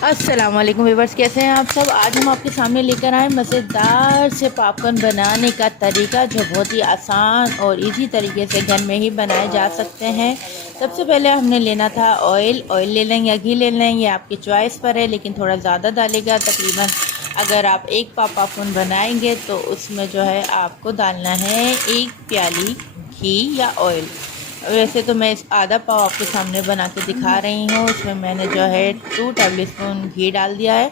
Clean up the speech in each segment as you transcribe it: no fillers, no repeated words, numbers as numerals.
अस्सलाम वालेकुम व्यूअर्स, कैसे हैं आप सब। आज हम आपके सामने लेकर आए मज़ेदार से पॉपकॉर्न बनाने का तरीका, जो बहुत ही आसान और इजी तरीके से घर में ही बनाए जा सकते हैं। सबसे पहले हमने लेना था ऑयल ले लें या घी ले लें, ये आपकी चॉइस पर है, लेकिन थोड़ा ज़्यादा डालेगा। तकरीबन अगर आप एक पाव पॉपकॉर्न बनाएंगे तो उसमें जो है आपको डालना है 1 प्याली घी या ऑयल। वैसे तो मैं इस आधा पाव आपके सामने बना के दिखा रही हूँ। इसमें मैंने जो है 2 टेबल स्पून घी डाल दिया है।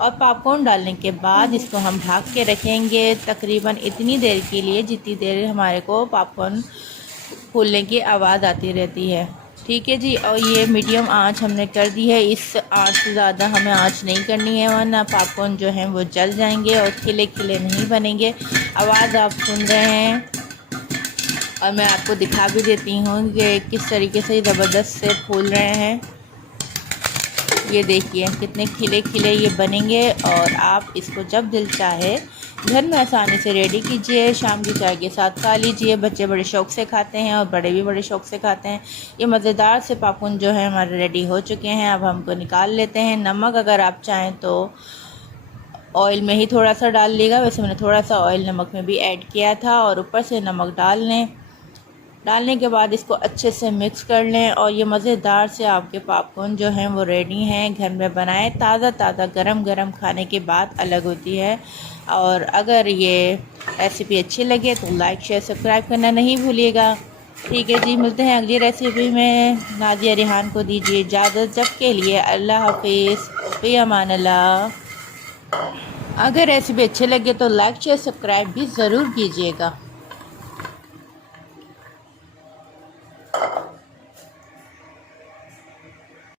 और पॉपकॉर्न डालने के बाद इसको हम ढक के रखेंगे तकरीबन इतनी देर के लिए जितनी देर हमारे को पॉपकॉर्न फूलने की आवाज़ आती रहती है। ठीक है जी। और ये मीडियम आंच हमने कर दी है, इस आंच से ज़्यादा हमें आंच नहीं करनी है, वरना पॉपकॉर्न जो है वो जल जाएंगे और खिले खिले नहीं बनेंगे। आवाज़ आप सुन रहे हैं और मैं आपको दिखा भी देती हूँ कि किस तरीके से ज़बरदस्त से फूल रहे हैं। ये देखिए कितने खिले खिले ये बनेंगे। और आप इसको जब दिल चाहे घर में आसानी से रेडी कीजिए, शाम की चाय के साथ खा लीजिए। बच्चे बड़े शौक़ से खाते हैं और बड़े भी बड़े शौक़ से खाते हैं। ये मज़ेदार से पॉपकॉर्न जो है हमारे रेडी हो चुके हैं। अब हमको निकाल लेते हैं। नमक अगर आप चाहें तो ऑयल में ही थोड़ा सा डाल लेगा, वैसे मैंने थोड़ा सा ऑयल नमक में भी ऐड किया था। और ऊपर से नमक डाल लें। डालने के बाद इसको अच्छे से मिक्स कर लें और ये मज़ेदार से आपके पॉपकॉर्न जो हैं वो रेडी हैं। घर में बनाएं, ताज़ा ताज़ा गरम गरम खाने की बात अलग होती है। और अगर ये रेसिपी अच्छी लगे तो लाइक शेयर सब्सक्राइब करना नहीं भूलिएगा। ठीक है जी, मिलते हैं अगली रेसिपी में। नादिया रिहान को दीजिए इजाज़त, जब के लिए अल्लाह हाफिज़, फ़ी अमान अल्लाह। अगर रेसिपी अच्छे लगे तो लाइक शेयर सब्सक्राइब भी ज़रूर कीजिएगा।